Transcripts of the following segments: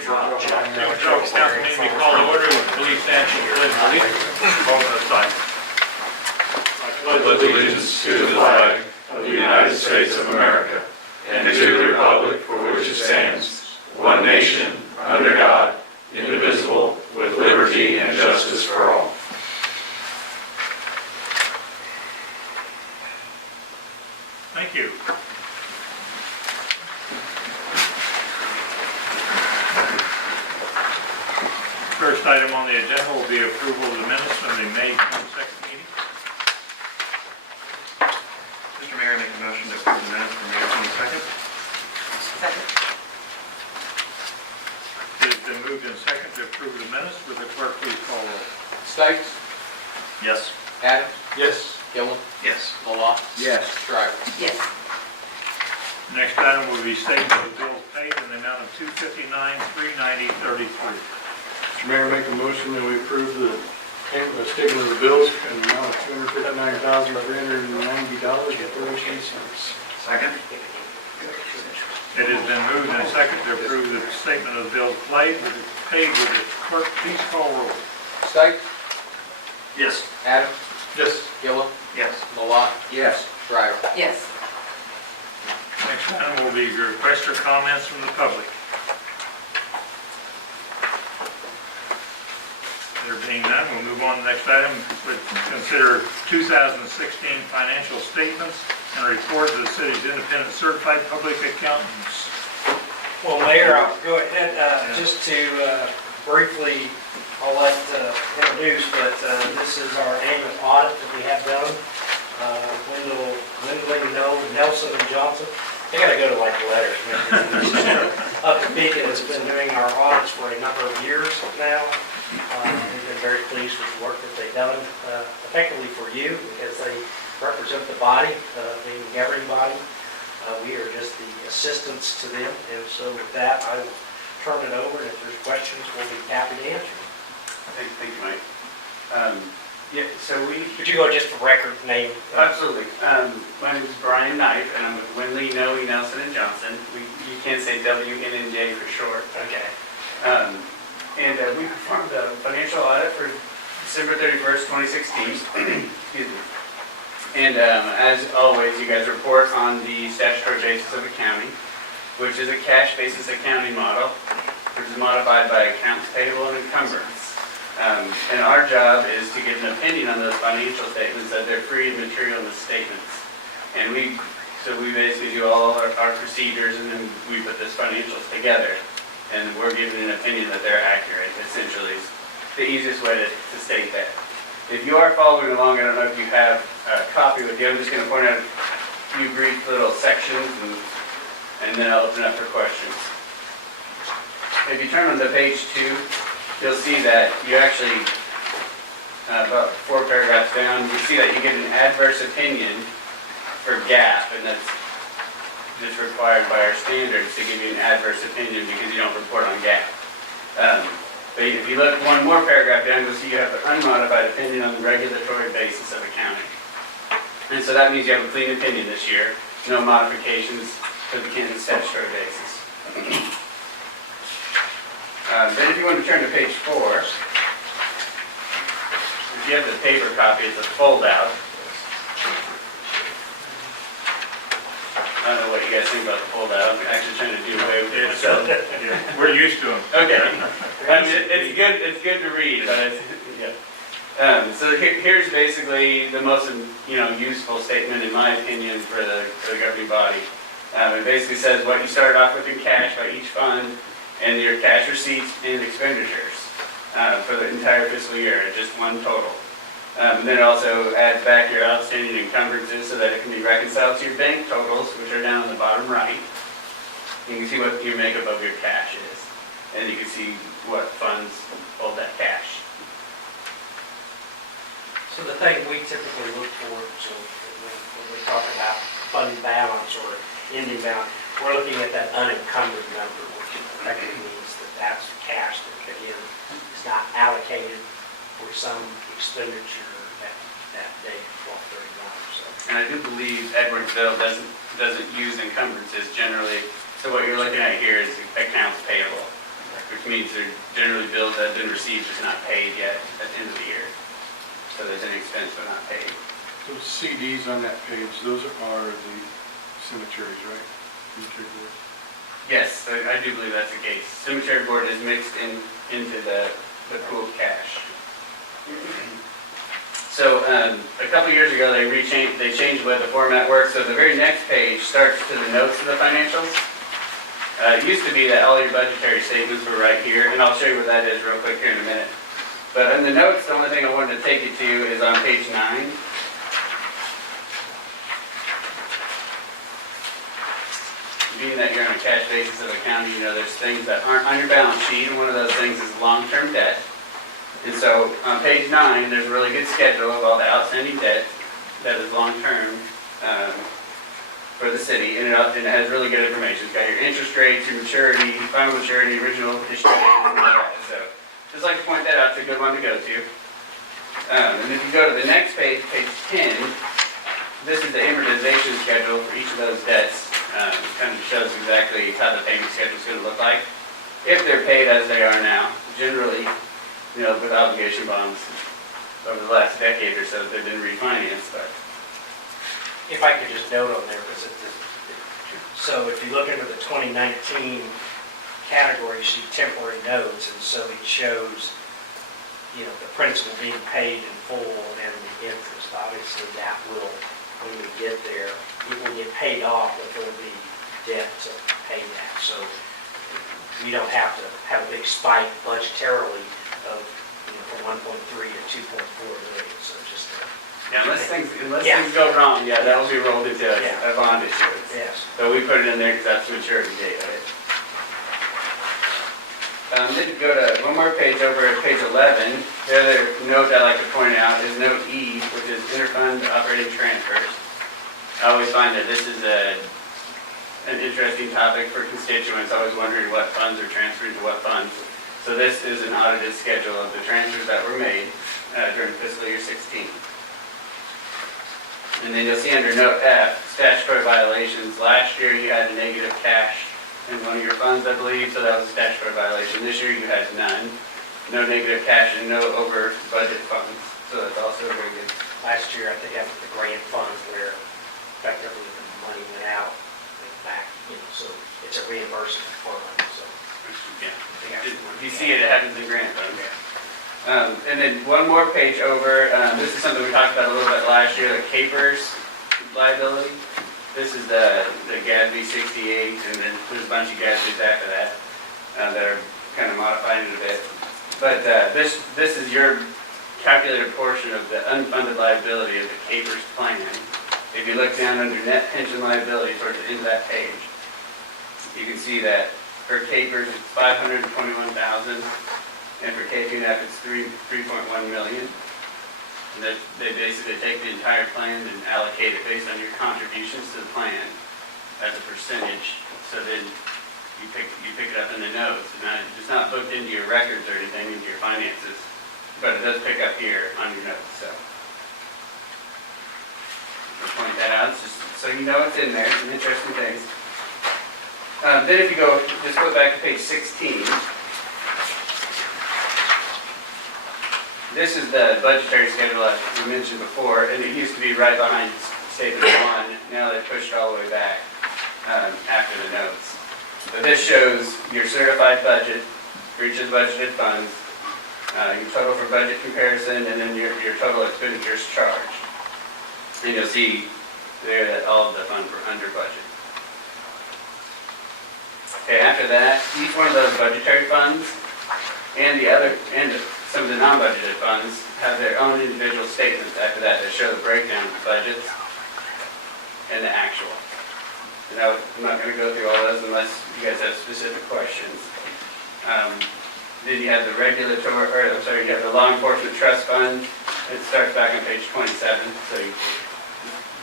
Council meeting be called to order with police action, pledge allegiance. Moment of silence. I pledge allegiance to the flag of the United States of America and to the republic for which it stands, one nation, under God, indivisible, with liberty and justice for all. Thank you. First item on the agenda will be approval of the minutes from the May 22nd meeting. Mr. Mayor, I make a motion to approve the minutes from May 22nd. Second. It has been moved and second to approve the minutes. Would the clerk please call roll? Stikes? Yes. Adams? Yes. Gillum? Yes. Malott? Yes. Shriver? Yes. Next item will be statement of bills paid in the amount of $259,390.33. Mr. Mayor, make a motion that we approve the payment of statement of the bills in the amount of $259,390.33. Second. It has been moved and second to approve the statement of bills paid. Would the clerk please call roll? Stikes? Yes. Adams? Yes. Gillum? Yes. Malott? Yes. Shriver? Yes. Next item will be requests or comments from the public. There being none, we'll move on to the next item, which consider 2016 financial statements and report of the city's independent certified public accountants. Well, Mayor, I'll go ahead, just to briefly, I'll let introduce, but this is our annual audit that we have done. Nelson and Johnson. They gotta go to like the letters. Up to Beacon has been doing our audits for a number of years now. We've been very pleased with the work that they've done, effectively for you, because they represent the body, being the governing body. We are just the assistants to them, and so with that, I will turn it over, and if there's questions, we'll be happy to answer. Thank you, Mike. Yeah, so Could you go just for record name? absolutely. My name is Brian Knight, and I'm with Winley, Noe, Nelson and Johnson. You can say WNNJ for short. Okay. We performed a financial audit for December 31st, 2016. Excuse me. And as always, you guys report on the statutory basis of accounting, which is a cash basis accounting model, which is modified by accounts payable and encumbrance. And our job is to get an opinion on those financial statements, that they're free and material misstatements. And we basically do all our procedures, and then we put this financials together. And we're giving an opinion that they're accurate, essentially, is the easiest way to state that. If you are following along, I don't know if you have a copy with you, I'm just going to point out a few brief little sections, and then I'll open up for questions. If you turn on to page 2, you'll see that you actually, about 4 paragraphs down, you see that you get an adverse opinion for GAAP, and that's just required by our standards to give you an adverse opinion because you don't report on GAAP. But if you look one more paragraph down, you'll see you have an unmodified opinion on the regulatory basis of accounting. And so that means you have a clean opinion this year, no modifications to the Kansas statutory basis. Then if you want to turn to page 4, if you have the paper copy, it's a fold-out. I don't know what you guys think about the fold-out. I'm actually trying to do away with it. So. We're used to them. Okay. It's good to read, but yeah. So here's basically the most useful statement, in my opinion, for the governing body. It basically says what you started off with in cash by each fund, and your cash receipts and expenditures for the entire fiscal year, just one total. And then it also adds back your outstanding encumbrances so that it can be reconciled to your bank totals, which are down on the bottom right. You can see what your makeup of your cash is, and you can see what funds hold that cash. So the thing we typically look for, so when we talk about fund balance or ending balance, we're looking at that unencumbered number, which effectively means that that's cash that, again, is not allocated for some expenditure that day, 12/31. So. And I do believe Edwardsville doesn't use encumbrances generally. So what you're looking at here is accounts payable, means they're generally bills that have been received, just not paid yet at the end of the year. So there's an expense but not paid. Those CDs on that page, those are the cemeteries, right? Cemetery board. Yes, I do believe that's the case. Cemetery board is mixed into the pool of cash. So a couple years ago, they changed the way the format works. So the very next page starts to the notes of the financials. It used to be that all your budgetary statements were right here, and I'll show you what that is real quick here in a minute. But in the notes, the only thing I wanted to take you to is on page 9. Being that you're on a cash basis of accounting, you know there's things that aren't on your balance sheet, and one of those things is long-term debt. And so on page 9, there's a really good schedule of all the outstanding debt that is long-term for the city, and it has really good information. It's got your interest rates, your maturity, final maturity, original issue date, and all that. So just like to point that out, it's a good one to go to. And if you go to the next page, page 10, this is the amortization schedule for each of those debts. Kind of shows exactly how the payment schedule is going to look like if they're paid as they are now. Generally, with obligation bonds over the last decade or so, they've been refinanced. But If I could just note on there, because so if you look into the 2019 category, you see temporary notes, and so it shows, the principal being paid in full and the interest. Obviously, that will, when we get there, it will get paid off, but there will be debt to pay that. So we don't have to have a big spike budgetarily of, from 1.3 to 2.4 million. So just unless things go wrong, that will be rolled into a bond issuance. yes. So we put it in there because that's the maturity date of it. Then go to one more page over at page 11. The other note I like to point out is note E, which is interfund operating transfers. I always find that this is an interesting topic for constituents, always wondering what funds are transferred to what funds. So this is an audited schedule of the transfers that were made during fiscal year 16. And then you'll see under note F, statutory violations. Last year you had a negative cash in one of your funds, I believe, so that was a statutory violation. This year you had none. No negative cash and no over budget funds. So that's also very good. Last year, I think after the grant funds where effectively the money went out and back, so it's a reimbursement fund, so. Yeah. If you see it, it happens in grant funds. And then one more page over, this is something we talked about a little bit last year, the Capers liability. This is the GASB 68, and then there's a bunch of GASBs after that that are kind of modifying it a bit. But this is your calculated portion of the unfunded liability of the Capers plan. If you look down under net pension liability towards the end of that page, you can see that for Capers it's $521,000, and for KPNF it's $3.1 million. And they basically take the entire plan and allocate it based on your contributions to the plan as a percentage. So then you pick it up in the notes. It's not booked into your records or anything, into your finances, but it does pick up here on your notes. So I'll point that out, just so you know it's in there. It's an interesting thing. Then if you just go back to page 16. This is the budgetary schedule as we mentioned before, and it used to be right behind statement 1. Now they've pushed all the way back after the notes. So this shows your certified budget for each of the budgeted funds, your total for budget comparison, and then your total expenditures charged. And you'll see there that all of the funds were under budget. Okay, after that, each one of those budgetary funds and some of the non-budgeted funds have their own individual statements after that show the breakdown of the budgets and the actual. And I'm not going to go through all those unless you guys have specific questions. Then you have the you have the law enforcement trust fund. It starts back on page 27. So you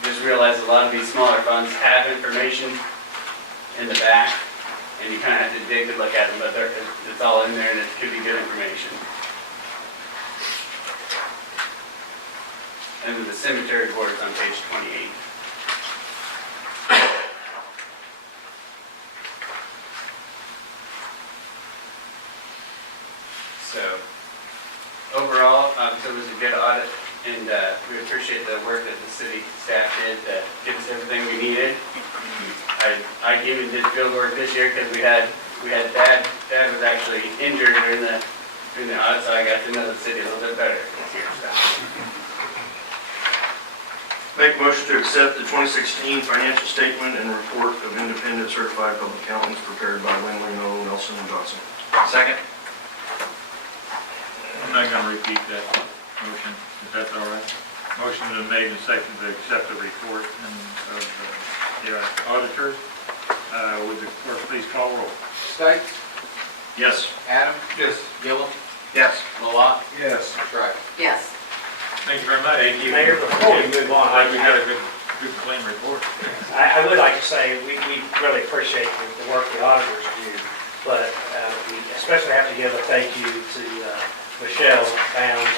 just realize a lot of these smaller funds have information in the back, and you kind of have to dig to look at them, but it's all in there and it could be good information. And then the cemetery board is on page 28. So overall, it was a good audit, and we appreciate the work that the city staff did to give us everything we needed. I even did field work this year because we had Dad was actually injured during the audit, so I got to know the city a little bit better this year. So. Make a motion to accept the 2016 financial statement and report of independent certified public accountants prepared by Lindley, Noel, Nelson, and Johnson. Second. I'm not going to repeat that motion, if that's all right. Motion is made and seconded to accept the report of the auditors. Would the clerk please call roll? Stites? Yes. Adam? Yes. Gillum? Yes. Malat? Yes. Schreiber? Yes. Thank you very much. Thank you. Mayor, before we move on, Glad we got a good clean report. I would like to say we really appreciate the work the auditors do, but we especially have to give a thank you to Michelle Bounds,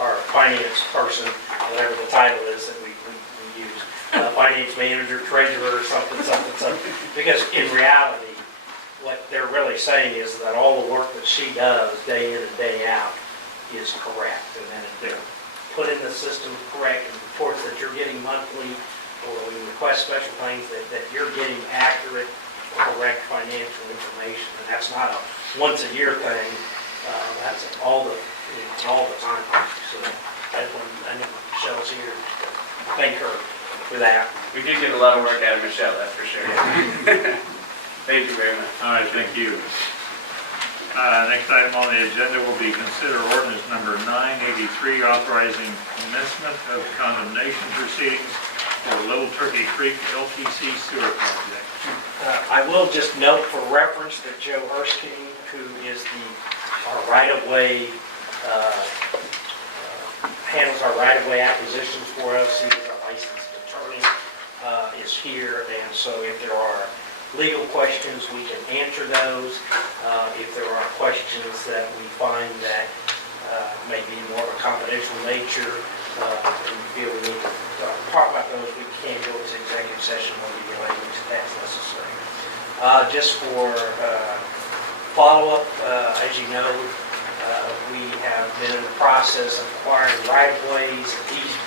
our finance person, whatever the title is that we use, finance manager, treasurer, something, because in reality, what they're really saying is that all the work that she does day in and day out is correct, and then if they're put in the system correct, and reports that you're getting monthly, or we request special things, that you're getting accurate, correct financial information, and that's not a once-a-year thing, that's all the time. So that's when I know Michelle's here, thank her for that. We did get a lot of work out of Michelle, that's for sure. Thank you very much. All right, thank you. Next item on the agenda will be consider ordinance number 983, authorizing commencement of condemnation proceedings for Little Turkey Creek LTC sewer project. I will just note for reference that Joe Erskine, who is our right-of-way, handles our right-of-way acquisitions for us, he is our licensed attorney, is here, and so if there are legal questions, we can answer those. If there are questions that we find that may be more of a confidential nature, and we feel we need to talk about those, we can go into executive session or we language that's necessary. Just for follow-up, as you know, we have been in the process of acquiring right-of-ways,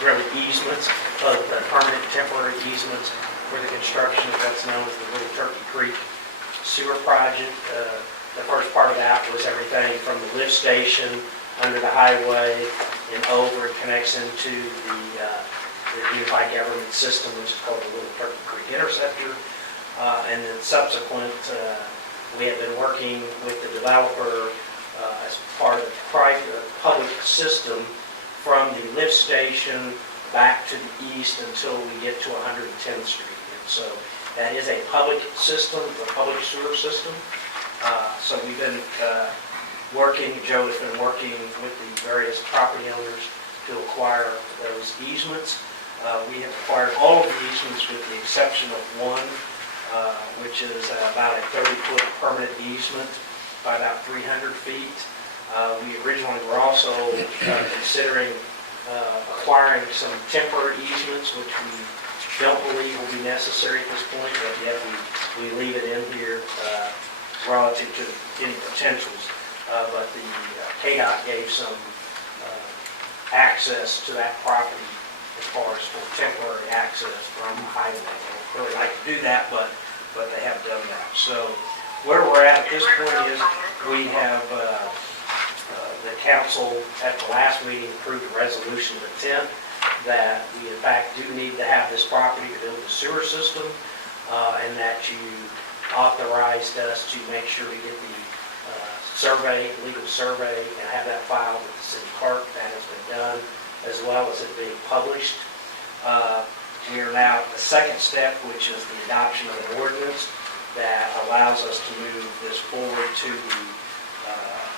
really easements, both permanent and temporary easements for the construction of what's known as the Little Turkey Creek sewer project. The first part of that was everything from the lift station under the highway and over and connects into the unified government system, which is called the Little Turkey Creek Interceptor. And then subsequent, we have been working with the developer as part of the public system from the lift station back to the east until we get to 110th Street. So that is a public system, a public sewer system. So we've been working, Joe has been working with the various property owners to acquire those easements. We have acquired all of the easements with the exception of one, which is about a 30-foot permanent easement by about 300 feet. We originally were also considering acquiring some temporary easements, which we don't believe will be necessary at this point, but yet we leave it in here relative to any potentials. But the KDOT gave some access to that property as far as for temporary access from the highway. They don't really like to do that, but they have done that. So where we're at this point is we have the council at the last meeting approved a resolution of intent that we in fact do need to have this property to build the sewer system, and that you authorized us to make sure to get the legal survey, and have that filed with the city clerk. That has been done, as well as it being published. We are now at the second step, which is the adoption of an ordinance that allows us to move this forward to the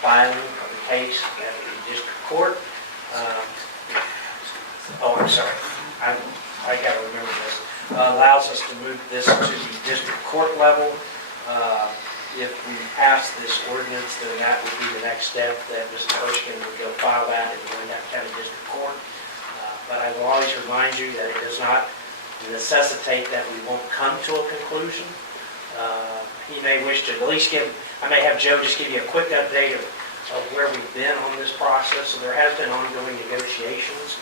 filing of the case at the district court. I'm sorry. I got to remember this. Allows us to move this to the district court level. If we pass this ordinance, then that would be the next step, that Mr. Erskine would go file that in the Wyandotte County District Court. But I will always remind you that it does not necessitate that we won't come to a conclusion. He may wish to at least I may have Joe just give you a quick update of of where we've been on this process. So there has been ongoing negotiations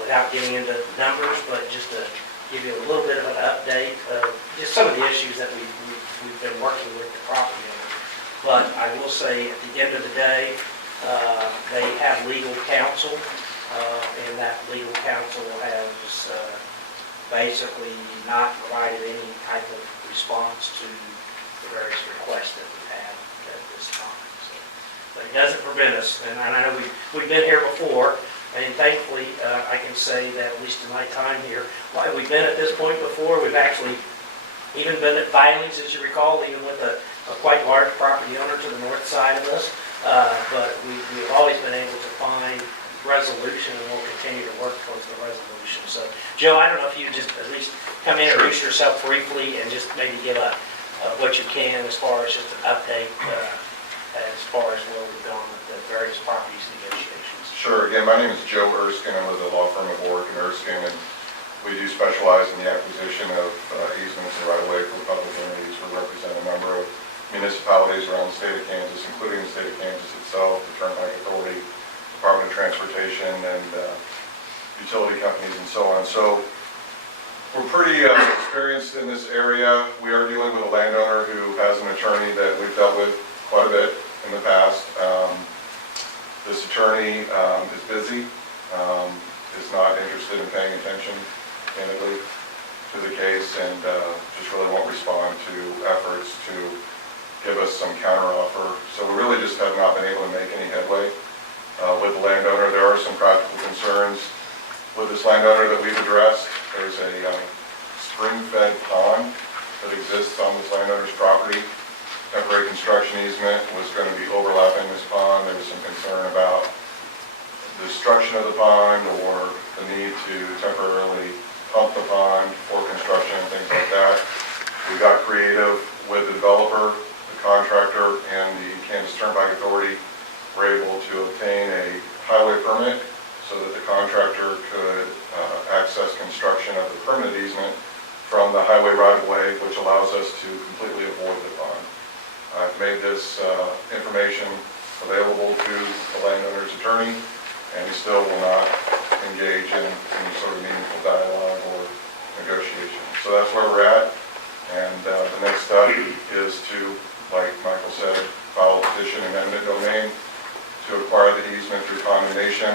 without getting into numbers, but just to give you a little bit of an update of just some of the issues that we've been working with the property owner. But I will say, at the end of the day, they have legal counsel, and that legal counsel has basically not provided any type of response to the various requests that we've had at this time. So, but it doesn't prevent us, and I know we've been here before, and thankfully, I can say that at least in my time here, while we've been at this point before, we've actually even been at filings, as you recall, even with a quite large property owner to the north side of us. But we've always been able to find resolution, and we'll continue to work towards the resolution. So, Joe, I don't know if you just at least come in, introduce yourself briefly, and just maybe give what you can as far as just an update as far as where we've gone with the various properties negotiations. Sure. Again, my name is Joe Erskine. I'm with the law firm of Orrick and Erskine, and we do specialize in the acquisition of easements and right-of-way for public entities. We represent a number of municipalities around the state of Kansas, including the state of Kansas itself, the Turnpike Authority, Department of Transportation, and utility companies, and so on. So we're pretty experienced in this area. We are dealing with a landowner who has an attorney that we've dealt with quite a bit in the past. This attorney is busy, is not interested in paying attention, candidly, to the case, and just really won't respond to efforts to give us some counteroffer. So we really just have not been able to make any headway with the landowner. There are some practical concerns with this landowner that we've addressed. There's a spring-fed pond that exists on this landowner's property. Temporary construction easement was going to be overlapping this pond. There was some concern about the destruction of the pond or the need to temporarily pump the pond for construction and things like that. We got creative with the developer, the contractor, and the Kansas Turnpike Authority were able to obtain a highway permit so that the contractor could access construction of the permanent easement from the highway right-of-way, which allows us to completely avoid the pond. I've made this information available to the landowner's attorney, and he still will not engage in any sort of meaningful dialogue or negotiation. So that's where we're at, and the next step is to, like Michael said, file a petition in eminent domain to acquire the easement through condemnation.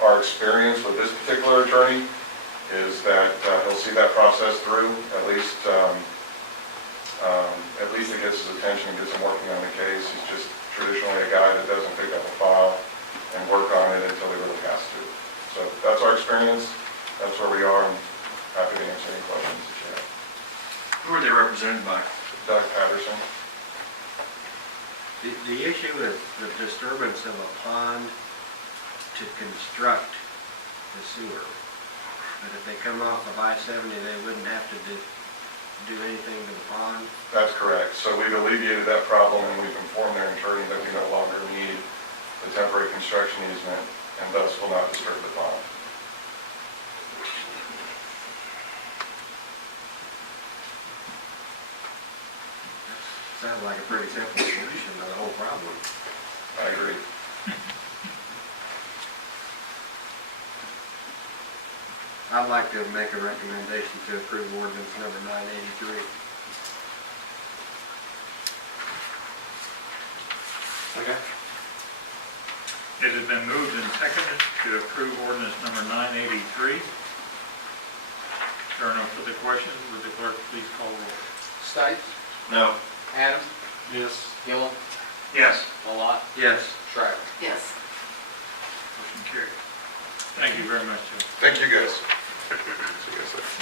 Our experience with this particular attorney is that he'll see that process through, at least it gets his attention and gets him working on the case. He's just traditionally a guy that doesn't pick up a file and work on it until he really has to. So that's our experience. That's where we are. I'm happy to answer any questions that you have. Who are they represented by? Doug Patterson. The issue is the disturbance of a pond to construct the sewer. But if they come off of I-70, they wouldn't have to do anything to the pond. That's correct. So we've alleviated that problem, and we've informed their attorney that we no longer need the temporary construction easement, and thus will not disturb the pond. Sounds like a pretty simple solution to the whole problem. I agree. I'd like to make a recommendation to approve ordinance number 983. Okay. It has been moved and seconded to approve ordinance number 983. There are no further questions. Would the clerk please call the roll? Stites? No. Adams? Yes. Gillum? Yes. Malott? Yes. Shriver? Yes. Motion carried. Thank you very much, Joe. Thank you, guys.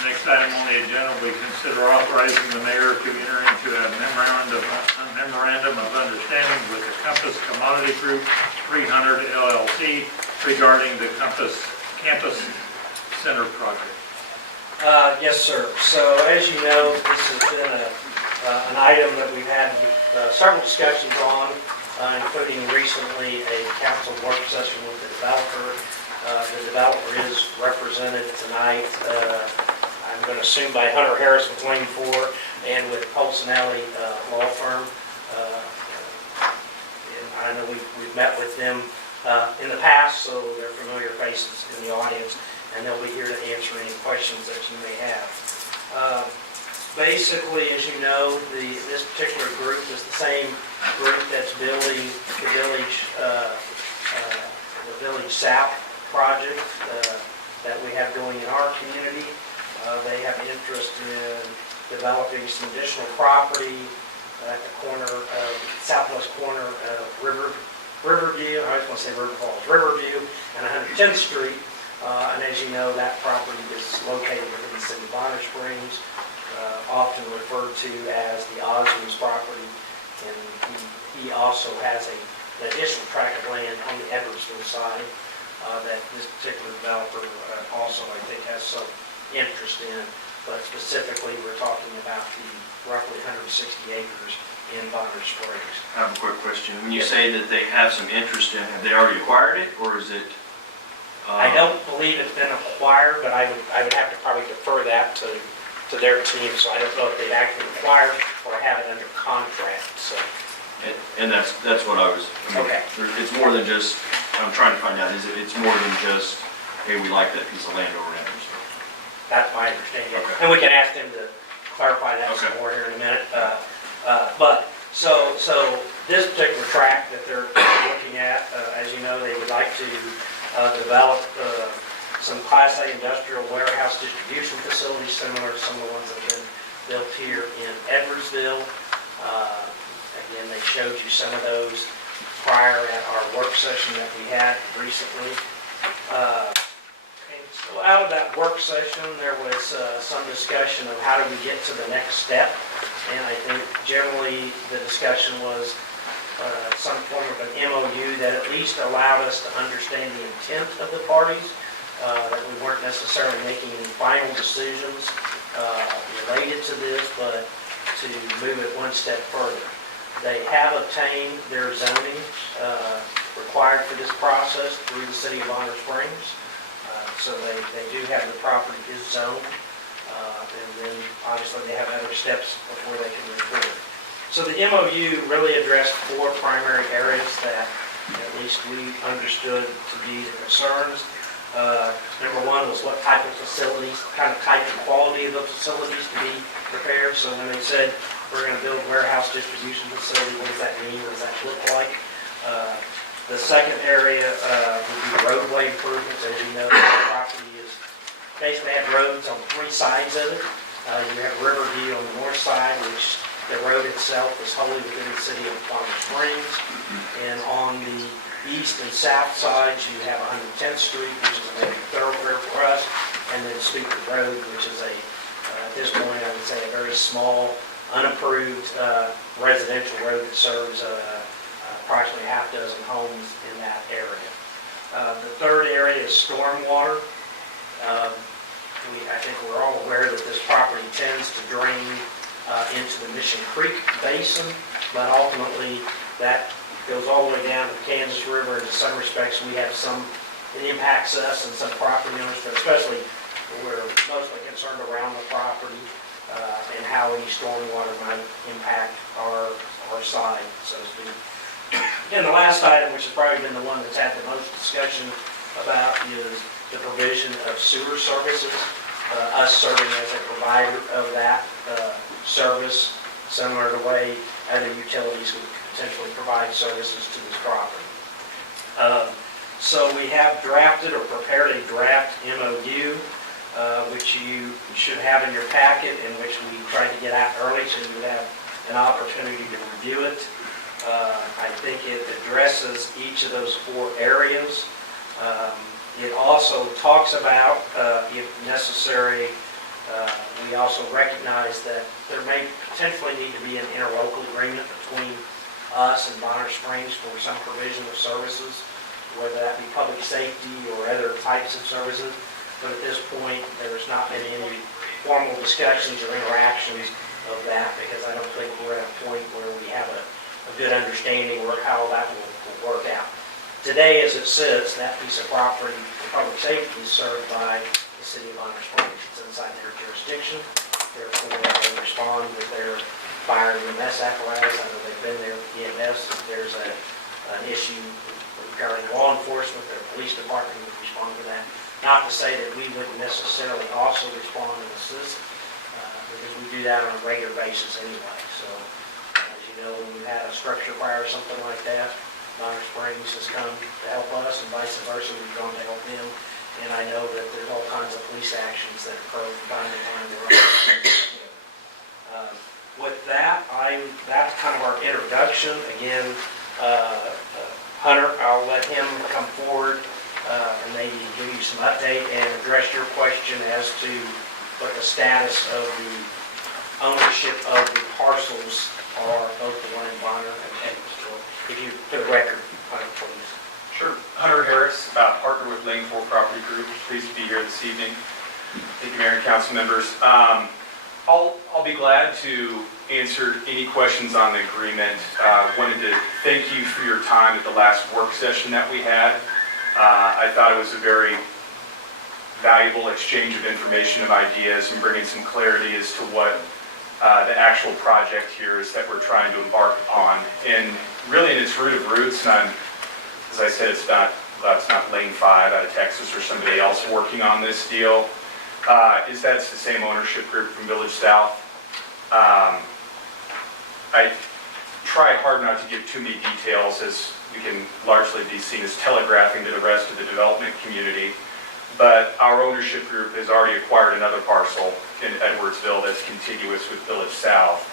Next item on the agenda, we consider authorizing the mayor to enter into a memorandum of understanding with the Compass Commodity Group 300 LLC regarding the Campus Center project. Yes, sir. So as you know, this has been an item that we've had several discussions on, including recently a council work session with the developer. The developer is represented tonight, I'm going to assume by Hunter Harris with Lane 4 and with Polsonelli Law Firm. And I know we've met with them in the past, so they're familiar faces in the audience, and they'll be here to answer any questions that you may have. Basically, as you know, this particular group is the same group that's building the Village South project that we have going in our community. They have interest in developing some additional property at the southwest corner of Riverview, I was going to say River Falls, Riverview and 110th Street. And as you know, that property is located within the city of Bonner Springs, often referred to as the Osmonds property. And he also has an additional tract of land on the Edwardsville side that this particular developer also, I think, has some interest in. But specifically, we're talking about the roughly 160 acres in Bonner Springs. I have a quick question. When you say that they have some interest in, have they already acquired it, or is it? I don't believe it's been acquired, but I would have to probably defer that to their team, so I don't know if they've actually acquired or have it under contract, so. And that's what I was. Okay. It's more than just. I'm trying to find out. It's more than just, hey, we like that piece of land over there. That's my understanding. Okay. And we can ask them to clarify that some more here in a minute. But, so this particular tract that they're looking at, as you know, they would like to develop some Class A industrial warehouse distribution facilities similar to some of the ones that have been built here in Edwardsville. Again, they showed you some of those prior at our work session that we had recently. So out of that work session, there was some discussion of how do we get to the next step. And I think generally the discussion was some form of an MOU that at least allowed us to understand the intent of the parties, that we weren't necessarily making any final decisions related to this, but to move it one step further. They have obtained their zoning required for this process through the city of Bonner Springs. So they do have the property is zoned, and then obviously they have other steps before they can move forward. So the MOU really addressed 4 primary areas that at least we understood to be the concerns. Number 1 was what type of facilities, kind of type and quality of the facilities to be prepared. So when they said we're going to build a warehouse distribution facility, what does that mean? What does that look like? The second area would be roadway improvements. As you know, the property is basically have roads on 3 sides of it. You have Riverview on the north side, which the road itself is wholly within the city of Bonner Springs. And on the east and south sides, you have 110th Street, which is a major thoroughfare for us, and then Stupid Road, which is at this point, I would say, a very small, unapproved residential road that serves approximately half dozen homes in that area. The third area is stormwater. I think we're all aware that this property tends to drain into the Mission Creek Basin, but ultimately that goes all the way down to the Kansas River. In some respects, we have it impacts us and some property owners, but especially we're mostly concerned around the property and how any stormwater might impact our side, so to speak. And the last item, which has probably been the one that's had the most discussion about, is the provision of sewer services, us serving as a provider of that service, similar to the way other utilities would potentially provide services to this property. So we have drafted or prepared a draft MOU, which you should have in your packet, in which we tried to get out early so you would have an opportunity to review it. I think it addresses each of those 4 areas. It also talks about, if necessary, we also recognize that there may potentially need to be an interlocal agreement between us and Bonner Springs for some provision of services, whether that be public safety or other types of services. But at this point, there's not been any formal discussions or interactions of that, because I don't think we're at a point where we have a good understanding of how that will work out. Today, as it sits, that piece of property for public safety is served by the city of Bonner Springs. It's inside their jurisdiction. Therefore, they respond with their fire and EMS apparatus. I know they've been there, EMS. There's a an issue regarding law enforcement, their police department would respond to that. Not to say that we wouldn't necessarily also respond and assist, because we do that on a regular basis anyway. So, as you know, when we had a structure fire or something like that, Bonner Springs has come to help us, and vice versa, we've gone to help them. And I know that there's all kinds of police actions that occur from time to time. With that, that's kind of our introduction. Again, Hunter, I'll let him come forward and maybe give you some update and address your question as to what the status of the ownership of the parcels are, both the one in Bonner and Edwardsville. If you, for the record, Hunter, please. Sure. Hunter Harris, partner with Lane 4 Property Group. Pleased to be here this evening. Thank you, Mayor and council members. I'll be glad to answer any questions on the agreement. Wanted to thank you for your time at the last work session that we had. I thought it was a very valuable exchange of information and ideas and bringing some clarity as to what the actual project here is that we're trying to embark upon. And really in its root of roots, and as I said, it's not Lane 5 out of Texas or somebody else working on this deal, is that it's the same ownership group from Village South. I try hard not to give too many details, as we can largely be seen as telegraphing to the rest of the development community, but our ownership group has already acquired another parcel in Edwardsville that's contiguous with Village South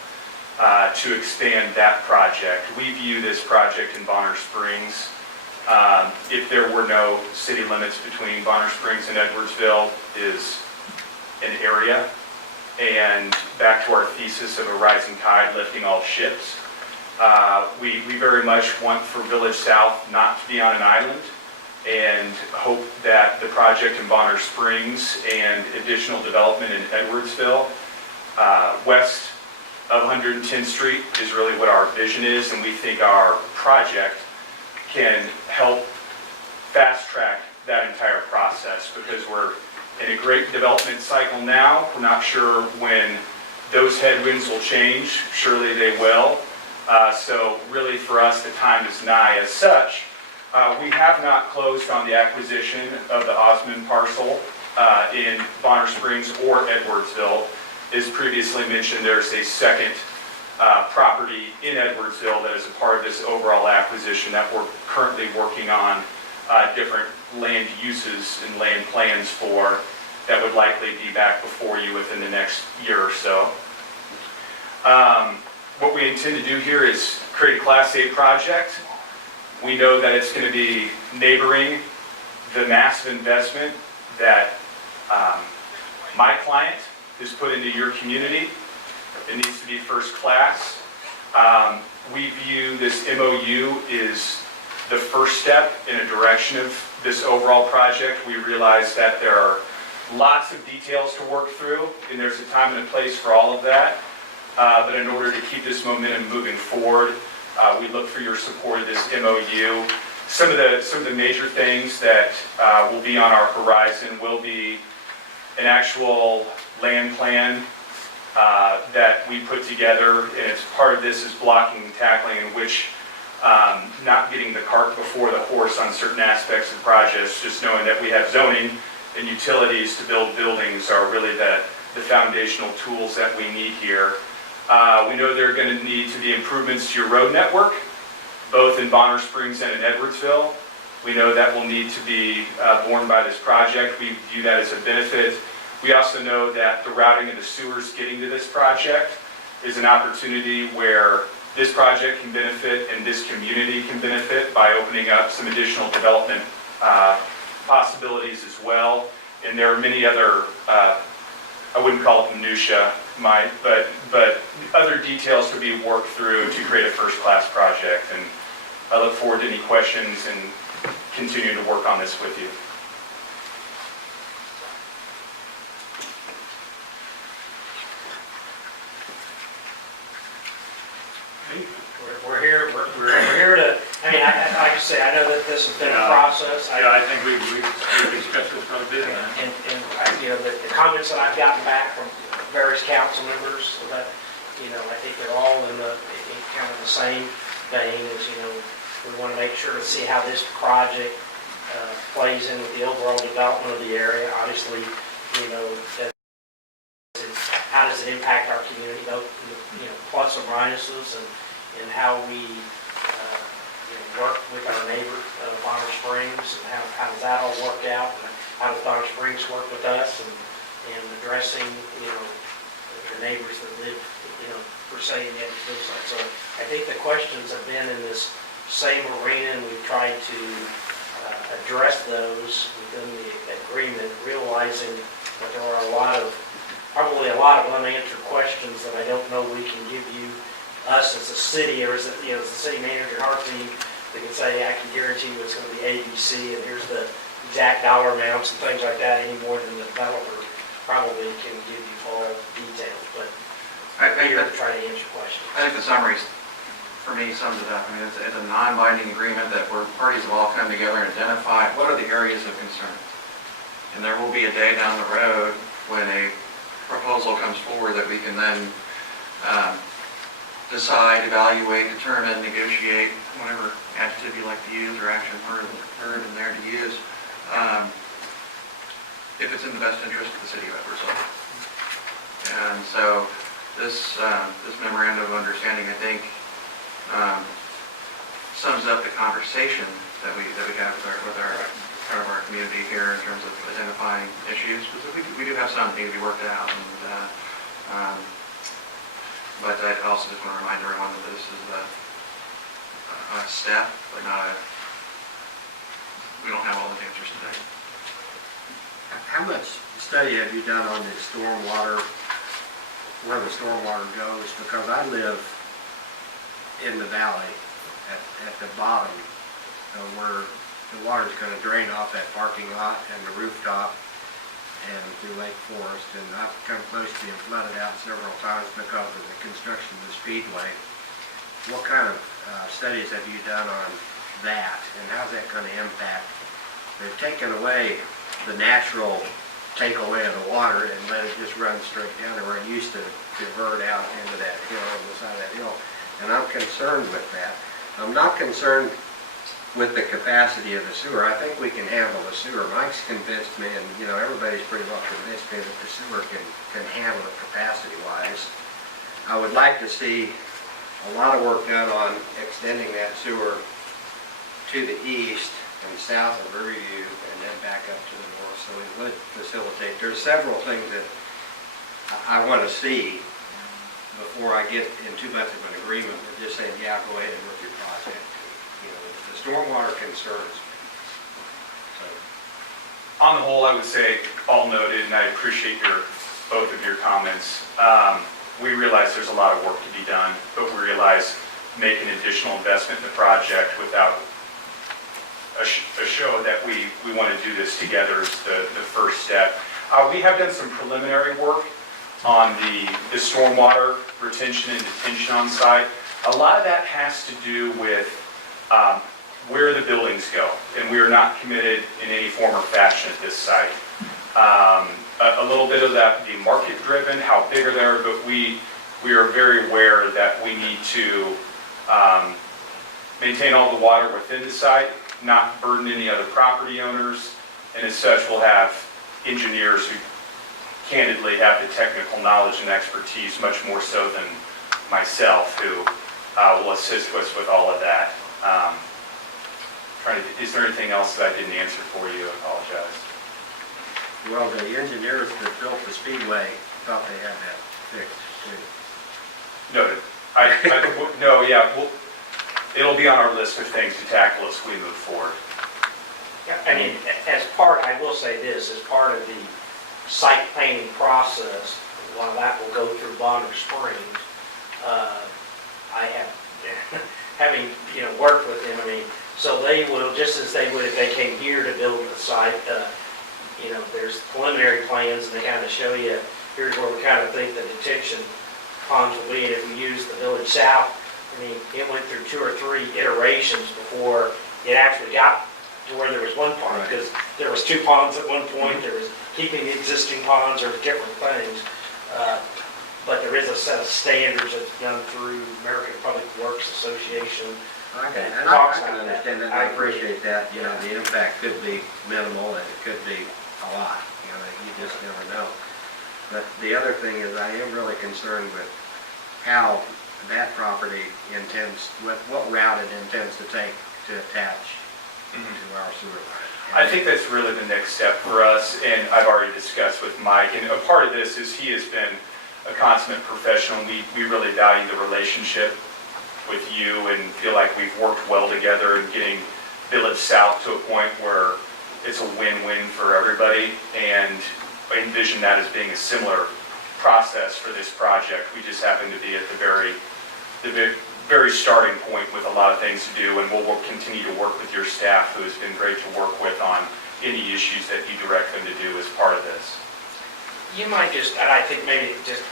to expand that project. We view this project in Bonner Springs, if there were no city limits between Bonner Springs and Edwardsville, is an area. And back to our thesis of a rising tide lifting all ships, we very much want for Village South not to be on an island, and hope that the project in Bonner Springs and additional development in Edwardsville, west of 110th Street, is really what our vision is, and we think our project can help fast track that entire process, because we're in a great development cycle now. We're not sure when those headwinds will change. Surely they will. So really for us, the time is nigh. As such, we have not closed on the acquisition of the Osmond parcel in Bonner Springs or Edwardsville. As previously mentioned, there's a second property in Edwardsville that is a part of this overall acquisition that we're currently working on different land uses and land plans for, that would likely be back before you within the next year or so. What we intend to do here is create a Class A project. We know that it's going to be neighboring the massive investment that my client has put into your community. It needs to be first class. We view this MOU is the first step in a direction of this overall project. We realize that there are lots of details to work through, and there's a time and a place for all of that. But in order to keep this momentum moving forward, we look for your support of this MOU. Some of the major things that will be on our horizon will be an actual land plan that we put together, and it's part of this is blocking and tackling, in which not getting the cart before the horse on certain aspects of projects, just knowing that we have zoning and utilities to build buildings are really the foundational tools that we need here. We know there are going to need to be improvements to your road network, both in Bonner Springs and in Edwardsville. We know that will need to be borne by this project. We view that as a benefit. We also know that the routing of the sewers getting to this project is an opportunity where this project can benefit and this community can benefit by opening up some additional development possibilities as well. And there are many other, I wouldn't call it minutia, but other details to be worked through to create a first-class project. And I look forward to any questions and continuing to work on this with you. We're here to, I mean, like I say, I know that this has been a process. Yeah, I think we've discussed this quite a bit. And you know, the comments that I've gotten back from various council members, so that, you know, I think they're all in kind of the same vein as, you know, we want want to make sure to see how this project plays in with the overall development of the area. Obviously, you know, how does it impact our community, both, you know, plus or minuses, and how we work with our neighbor, Bonner Springs, and how does that all work out, and how does Bonner Springs work with us, and addressing, you know, the neighbors that live, you know, per se in Edwardsville. So I think the questions have been in this same arena, and we've tried to address those within the agreement, realizing that there are probably a lot of unanswered questions that I don't know we can give you, us as a city, or as a, as the city manager and our team, that can say, I can guarantee you it's going to be ABC, and here's the exact dollar amounts and things like that, any more than the developer probably can give you all details. But I'm here to try to answer questions. I think the summary, for me, sums it up. I mean, it's a non-binding agreement that where parties have all come together and identified what are the areas of concern. And there will be a day down the road when a proposal comes forward that we can then decide, evaluate, determine, negotiate, whatever adjective you like to use or action verb in there to use, if it's in the best interest of the city of Edwardsville. And so this memorandum of understanding, I think, sums up the conversation that we have with our community here in terms of identifying issues. We do have some things to be worked out, and but I also just want to remind everyone that this is a step, but we don't have all the answers today. How much study have you done on the stormwater, where the stormwater goes? Because I live in the valley at the bottom where the water's going to drain off that parking lot and the rooftop and through Lake Forest, and I've come close to being flooded out several times because of the construction of the speedway. What kind of studies have you done on that, and how's that going to impact? They've taken away the natural takeaway of the water and let it just run straight down to where it used to divert out into that hill, on the side of that hill, and I'm concerned with that. I'm not concerned with the capacity of the sewer. I think we can handle the sewer. Mike's convinced me, and everybody's pretty well convinced me that the sewer can handle it capacity-wise. I would like to see a lot of work done on extending that sewer to the east and south of Riverview and then back up to the north, so it would facilitate. There's several things that I want to see before I get in too much of an agreement with just saying, yeah, go ahead with your project. The stormwater concerns me. So. On the whole, I would say all noted, and I appreciate both of your comments. We realize there's a lot of work to be done, but we realize making additional investment in the project without a show that we want to do this together is the first step. We have done some preliminary work on the stormwater retention and detention on site. A lot of that has to do with where the buildings go, and we are not committed in any form or fashion at this site. A little bit of that would be market driven, how big are they, but we are very aware that we need to maintain all the water within the site, not burden any other property owners, and as such we'll have engineers who candidly have the technical knowledge and expertise, much more so than myself, who will assist us with all of that. Is there anything else that I didn't answer for you? I apologize. Well, the engineers that built the speedway thought they had that fixed too. Noted. No, yeah, it'll be on our list of things to tackle as we move forward. Yeah, I mean, I will say this, as part of the site planning process, while that will go through Bonner Springs, I have, having, worked with them, so they will, just as they would if they came here to build the site, there's preliminary plans, and they kind of show you, here's where we kind of think the detention ponds will be, and if we use the Village South, it went through 2 or 3 iterations before it actually got to where there was one pond, because there was 2 ponds at one point, there was keeping the existing ponds or different things, but there is a set of standards that's done through American Public Works Association Okay, and talks I can on that. understand that, and I appreciate that, you know, the impact could be minimal and it could be a lot, you know, you just never know. But the other thing is I am really concerned with how that property intends, what route it intends to take to attach to our sewer line. I think that's really the next step for us, and I've already discussed with Mike, and a part of this is he has been a consummate professional. We really value the relationship with you and feel like we've worked well together in getting Village South to a point where it's a win-win for everybody, and I envision that as being a similar process for this project. We just happen to be at the very starting point with a lot of things to do, and we'll continue to work with your staff, who has been great to work with on any issues that you direct them to do as part of this. You might just, and I think maybe just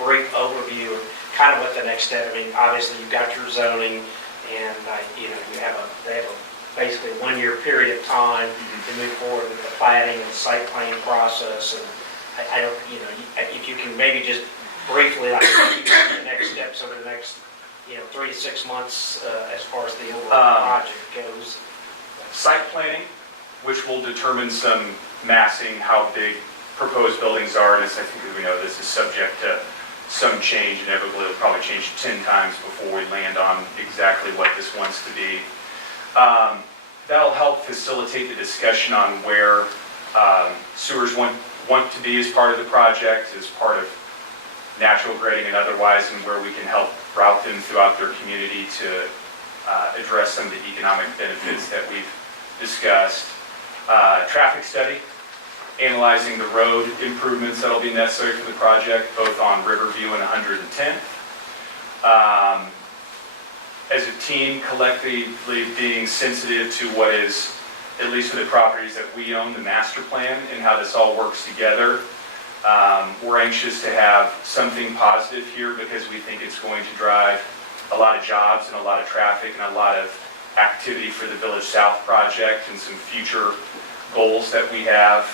brief overview of kind of what the next step, I mean, obviously you've got your zoning, and they have a basically 1 year period of time to move forward with the planning and site plan process, and I don't, if you can maybe just briefly, like, the next steps over the next, 3 to 6 months, as far as the overall project goes. Site planning, which will determine some massing, how big proposed buildings are, and as I think we know, this is subject to some change. Inevitably, it'll probably change 10 times before we land on exactly what this wants to be. That'll help facilitate the discussion on where sewers want to be as part of the project, as part of natural grading and otherwise, and where we can help route them throughout their community to address some of the economic benefits that we've discussed. Traffic study, analyzing the road improvements that'll be necessary for the project, both on Riverview and 110th. As a team, collectively being sensitive to what is, at least for the properties that we own, the master plan and how this all works together. We're anxious to have something positive here because we think it's going to drive a lot of jobs and a lot of traffic and a lot of activity for the Village South project and some future goals that we have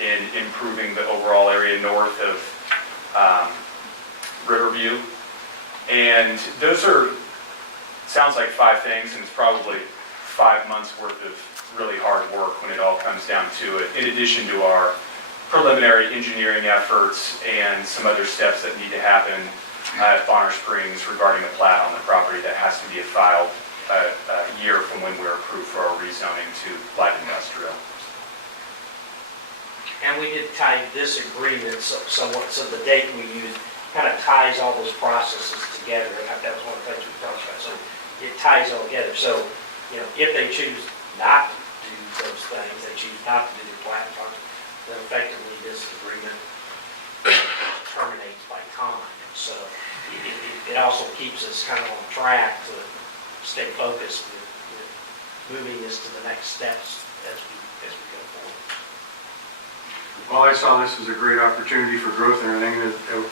in improving the overall area north of Riverview. And those are, sounds like 5 things, and it's probably 5 months worth of really hard work when it all comes down to it, in addition to our preliminary engineering efforts and some other steps that need to happen at Bonner Springs regarding the plat on the property that has to be filed a year from when we're approved for our rezoning to light industrial. And we did tie this agreement somewhat, so the date we used kind of ties all those processes together, and that was one of the things we talked about. So it ties all together. So, if they choose not to do those things, they choose not to do the plat, then effectively this agreement terminates by time. And so it also keeps us kind of on track to stay focused with moving this to the next steps as we go forward. Well, I saw this as a great opportunity for growth and everything.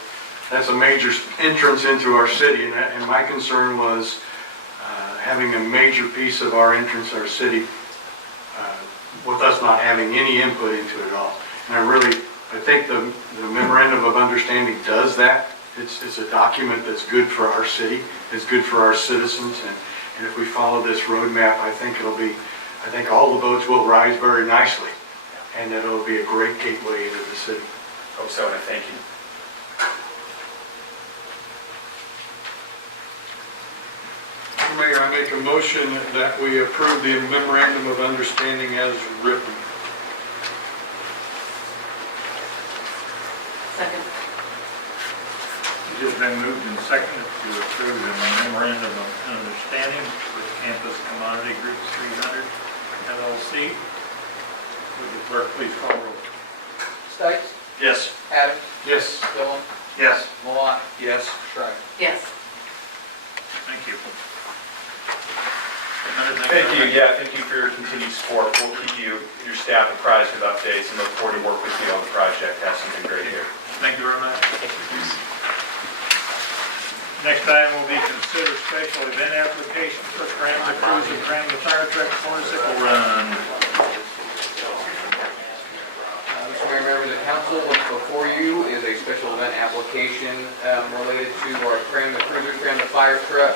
That's a major entrance into our city, and my concern was having a major piece of our entrance, our city, with us not having any input into it at all. And I think the memorandum of understanding does that. It's a document that's good for our city, it's good for our citizens, and if we follow this roadmap, I think all the boats will rise very nicely, and that it'll be a great gateway into the city. Hope so, and I thank you. Mayor, I make a motion that we approve the memorandum of understanding as written. Second. It has been moved and seconded to approve the memorandum of understanding with Campus Commodity Group 300 LLC. Would the clerk please call roll? Stites? Yes. Adams? Yes. Dillon? Yes. Malott? Yes. Schreiber? Yes. Thank you. Thank you, yeah, thank you for your continued support. We'll keep your staff apprised of updates and look forward to work with you on the project. Have something great here. Thank you very much. Next item will be consider special event application for Cranberry Cruiser, Cranberry Fire Truck Motorcycle Run. Mr. Mayor, members of council, what's before you is a special event application related to our Cram the Cruiser, Cram the Fire Truck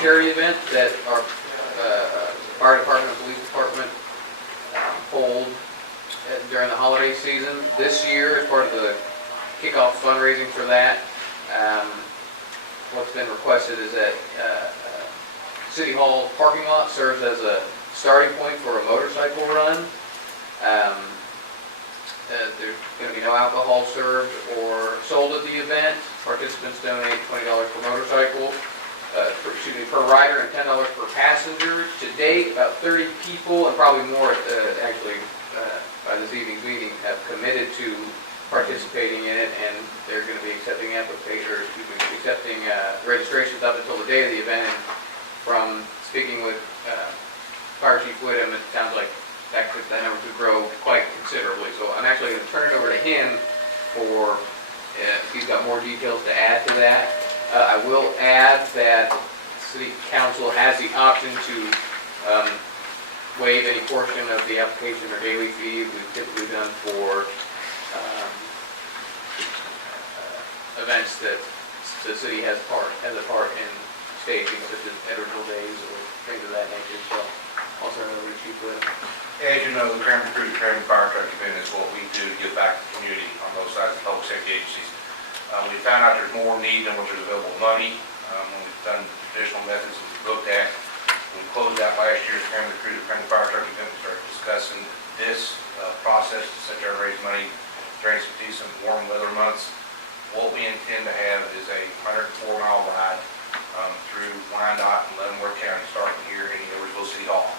charity event that our fire department and police department hold during the holiday season. This year, as part of the kickoff fundraising for that, what's been requested is that City Hall parking lot serves as a starting point for a motorcycle run. There's going to be no alcohol served or sold at the event. Participants donate $20 per motorcycle, per rider, and $10 per passenger. To date, about 30 people, and probably more actually by this evening's meeting, have committed to participating in it, and they're going to be accepting registrations up until the day of the event. And from speaking with Fire Chief Whittam, it sounds like that number could grow quite considerably. So I'm actually going to turn it over to him for if he's got more details to add to that. I will add that City Council has the option to waive any portion of the application or daily fee we've typically done for events that the city has a part in staging, such as Edwardsville Days or things of that nature. So I'll turn it over to Chief Whittam. As you know, the Cranberry Crew Cranberry Fire Truck event is what we do to give back to the community on both sides of the public safety agencies. We found out there's more need than what there's available money. When we've done additional methods that we've looked at, we closed out last year's Cranberry Crew Cranberry Fire Truck event. We started discussing this process to such our raise money during some decent warm weather months. What we intend to have is a 104-mile ride through Wyandotte and Leavenworth County, starting here in Edwardsville City Hall.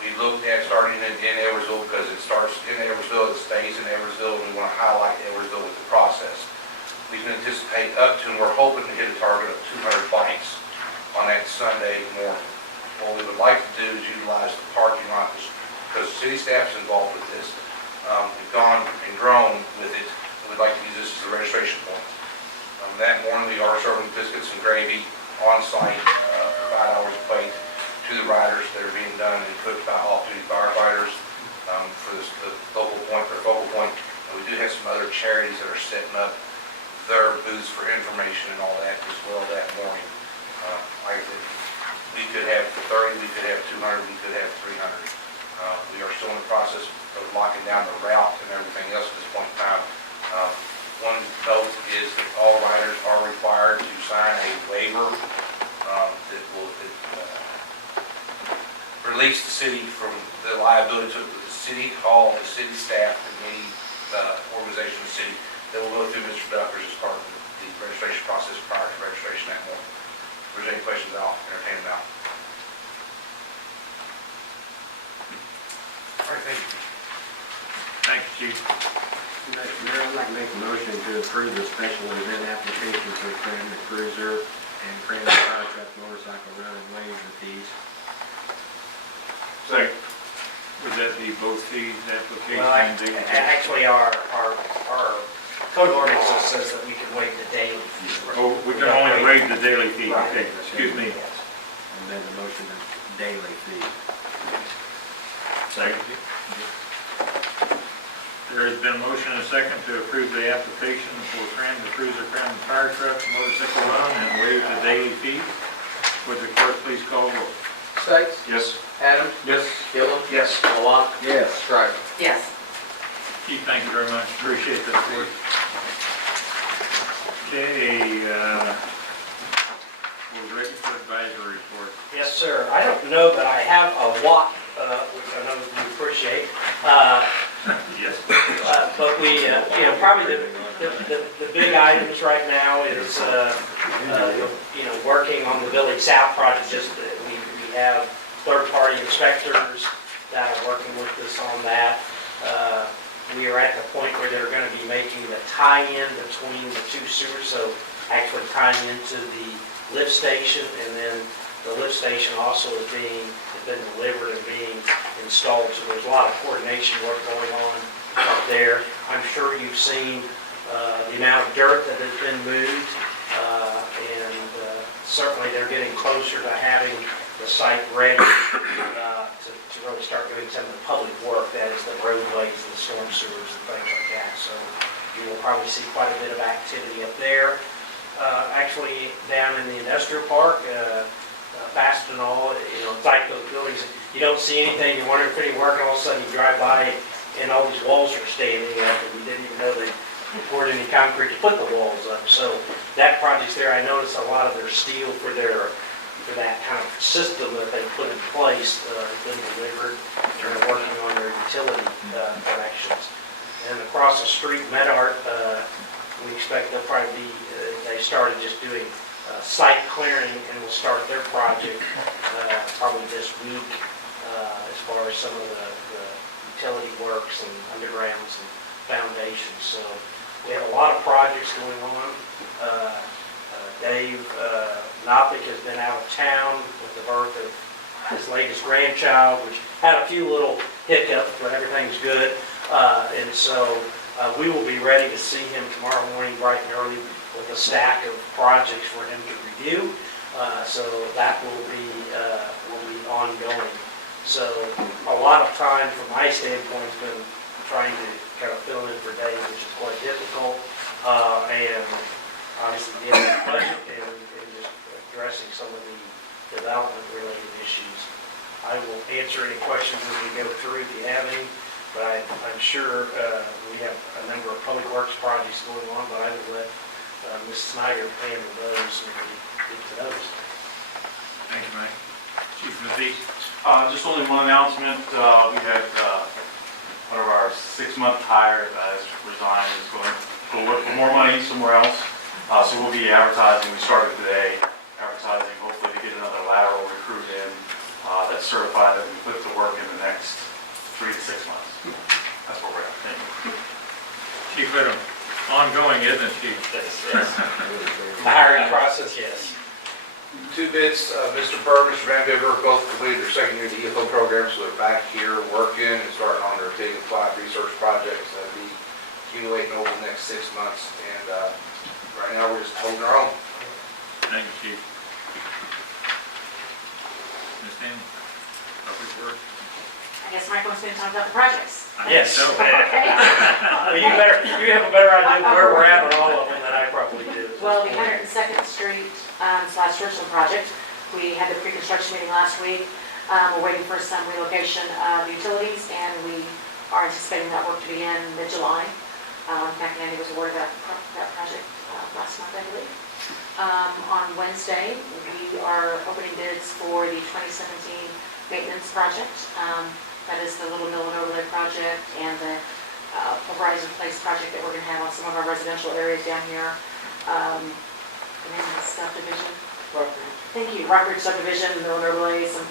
We looked at starting it in Edwardsville because it starts in Edwardsville, it stays in Edwardsville, and we want to highlight Edwardsville with the process. We can anticipate up to, and we're hoping to hit a target of 200 bikes on that Sunday morning. What we would like to do is utilize the parking lot because city staff is involved with this. We've gone and grown with it, and we'd like to use this as a registration point. That morning we are serving biscuits and gravy on site for $5 a plate to the riders that are being done and cooked by off-duty firefighters for the local point, their focal point. And we do have some other charities that are setting up their booths for information and all that as well that morning. Like I said, we could have 30, we could have 200, we could have 300. We are still in the process of locking down the route and everything else at this point in time. One note is that all riders are required to sign a waiver that will release the city from the liability to the city hall, the city staff, and any organization in the city that will go through Mr. Duckers as part of the registration process prior to registration that morning. If there's any questions, I'll entertain them now. All right, thank you. Thank you, Chief. Mayor, I'd like to make a motion to approve the special event application for Cranberry Cruiser and Cranberry Fire Truck motorcycle run and waive the fees. Second. Would that be both fees, application Well, and daily? actually, our code ordinance says that we can waive the daily fees. Oh, we can only waive the daily fee. Right. Okay, excuse me. Yes. And then the motion is daily fee. Second. There has been a motion and a second to approve the application for Cranberry Cruiser, Cranberry Fire Truck, motorcycle run, and waive the daily fee. Would the clerk please call roll? Stites? Yes. Adams? Yes. Gillum? Yes. Malott? Yes. Shriver? Yes. Chief, thank you very much. Appreciate that for you. Okay, we're ready for advisory report. Yes, sir. I don't know that I have a lot, which I know you appreciate. Yes. But we, probably the big items right now is, working on the Village South project. Just we have third-party inspectors that are working with us on that. We are at the point where they're going to be making the tie-in between the two sewers, so actually tying into the lift station, and then the lift station also has been delivered and being installed, so there's a lot of coordination work going on up there. I'm sure you've seen the amount of dirt that has been moved, and certainly they're getting closer to having the site ready to really start doing some of the public work, that is the roadways and the storm sewers and things like that. So you will probably see quite a bit of activity up there. Actually, down in the industrial park, Fastenal, it's like those buildings, you don't see anything, you're wondering if any work, and all of a sudden you drive by and all these walls are standing up, and we didn't even know they poured any concrete to put the walls up. So that project's there. I noticed a lot of their steel for that kind of system that they put in place has been delivered. They're working on their utility connections. And across the street, MedArt, we expect they'll probably be, they started just doing site clearing and will start their project probably this week as far as some of the utility works and undergrounds and foundations. So we have a lot of projects going on. Dave Noppick has been out of town with the birth of his latest grandchild, which had a few little hiccups, but everything's good. And so we will be ready to see him tomorrow morning bright and early with a stack of projects for him to review. So that will be ongoing. So a lot of time from my standpoint has been trying to kind of fill in for Dave, which is quite difficult. And obviously getting the budget and just addressing some of the development related issues. I will answer any questions as we go through if you have any, but I'm sure we have a number of public works projects going on, but I will let Ms. Snyder handle those and get to those. Thank you, Mike. Chief Mathies? Just only one announcement. We had one of our 6-month hire has resigned, is going to look for more money somewhere else. So we'll be advertising. We started today, advertising hopefully to get another lateral recruit in that's certified that we put to work in the next 3 to 6 months. That's where we're at. Thank you. Chief Whittam, ongoing, isn't it, Chief? Yes. The hiring process, yes. 2 bits, Mr. Burr, Mr. Van Bibber both completed their second year of the EFO program, so they're back here working and starting on their big applied research projects that'll be accumulating over the next 6 months. And right now, we're just holding our own. Thank you, Chief. Ms. Stanley, public works? I guess Mike wants me to talk about the projects. Yes. So, You have a better idea of where we're at on all of them than I probably do. Well, the 102nd Street / Churchill project, we had the pre-construction meeting last week. We're waiting for some relocation of utilities, and we are anticipating that work to begin mid-July. McEnany was awarded that project last month, I believe. On Wednesday, we are opening bids for the 2017 maintenance project. That is the Little Mill and Overlay project and the Horizon Place project that we're going to have on some of our residential areas down here. And then the subdivision. Thank you. Rockbridge subdivision, Mill and Overlay, some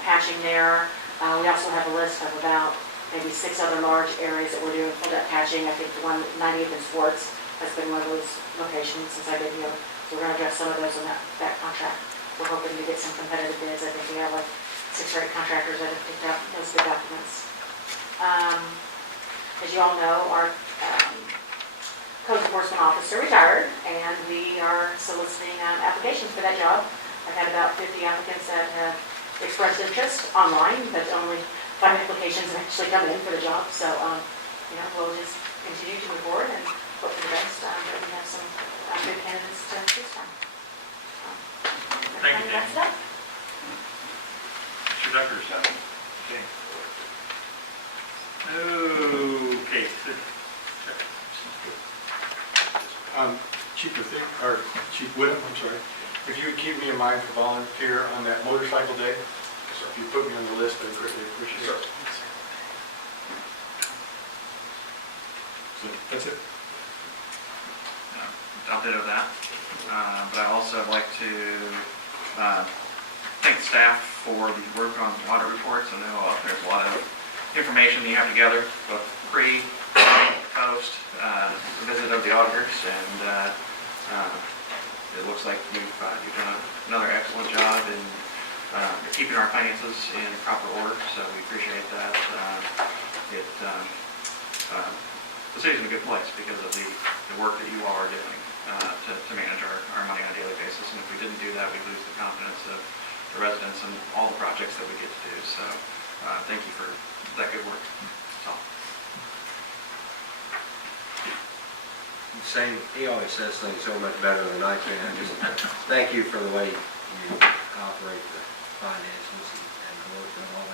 patching there. We also have a list of about maybe 6 other large areas that we're doing full depth patching. I think the one 90th and Sports has been one of those locations since I've been here. So we're going to address some of those in that contract. We're hoping to get some competitive bids. I think we have like 6 or 8 contractors that have picked up those bid documents. As you all know, our code enforcement officer retired, and we are soliciting applications for that job. I've had about 50 applicants that have expressed interest online, but only 5 applications have actually come in for the job. So, we'll just continue to move forward and hope for the best. But we have some good candidates to choose from. Thank you, Dan. That's that. Mr. Duckers? Okay. Okay. Chief Whittam, I'm sorry, if you would keep me in mind for volunteer on that motorcycle day, so if you put me on the list, I'd greatly appreciate it. So that's it. I'll ditto that. But I also like to thank the staff for the work on the audit reports. I know there's a lot of information you have together, both pre, post, the visit of the auditors, and it looks like you've done another excellent job in keeping our finances in proper order, so we appreciate that. The city's in a good place because of the work that you all are doing to manage our money on a daily basis, and if we didn't do that, we'd lose the confidence of the residents and all the projects that we get to do, so thank you for that good work. That's all. He always says things so much better than I can. Just thank you for the way you operate the finances and the work that all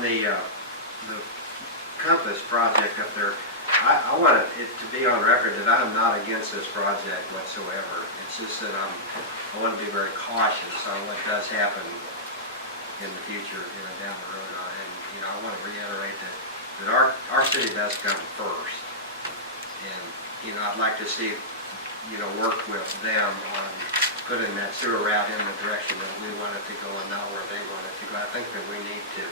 they do. On the Compass project up there, I want it to be on record that I'm not against this project whatsoever. It's just that I want to be very cautious on what does happen in the future, down the road. And, I want to reiterate that our city does come first. And, I'd like to see, work with them on putting that sewer route in the direction that we want it to go and not where they want it to go. I think that we need to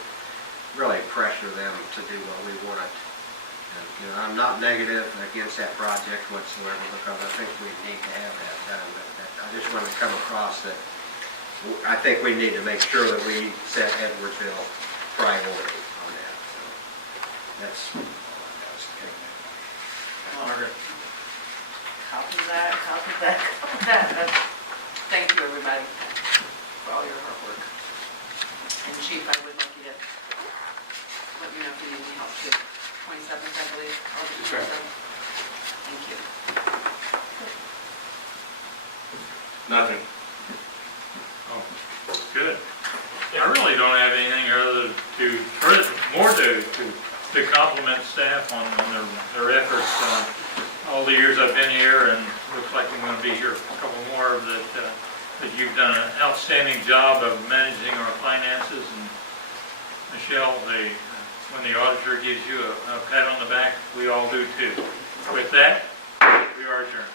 really pressure them to do what we want. And, I'm not negative against that project whatsoever because I think we need to have that done. But I just want to come across that I think we need to make sure that we set Edwardsville priority on that. So that's all I was thinking. Margaret. Copy that. Thank you, everybody, for all your hard work. And Chief, I would like you to let me know if you need any help too. 27th, I believe. August 27th. Thank you. Nothing. Oh, good. I really don't have anything other to compliment staff on their efforts. All the years I've been here, and looks like I'm going to be here a couple more, that you've done an outstanding job of managing our finances. And Michelle, when the auditor gives you a pat on the back, we all do too. With that, we are adjourned.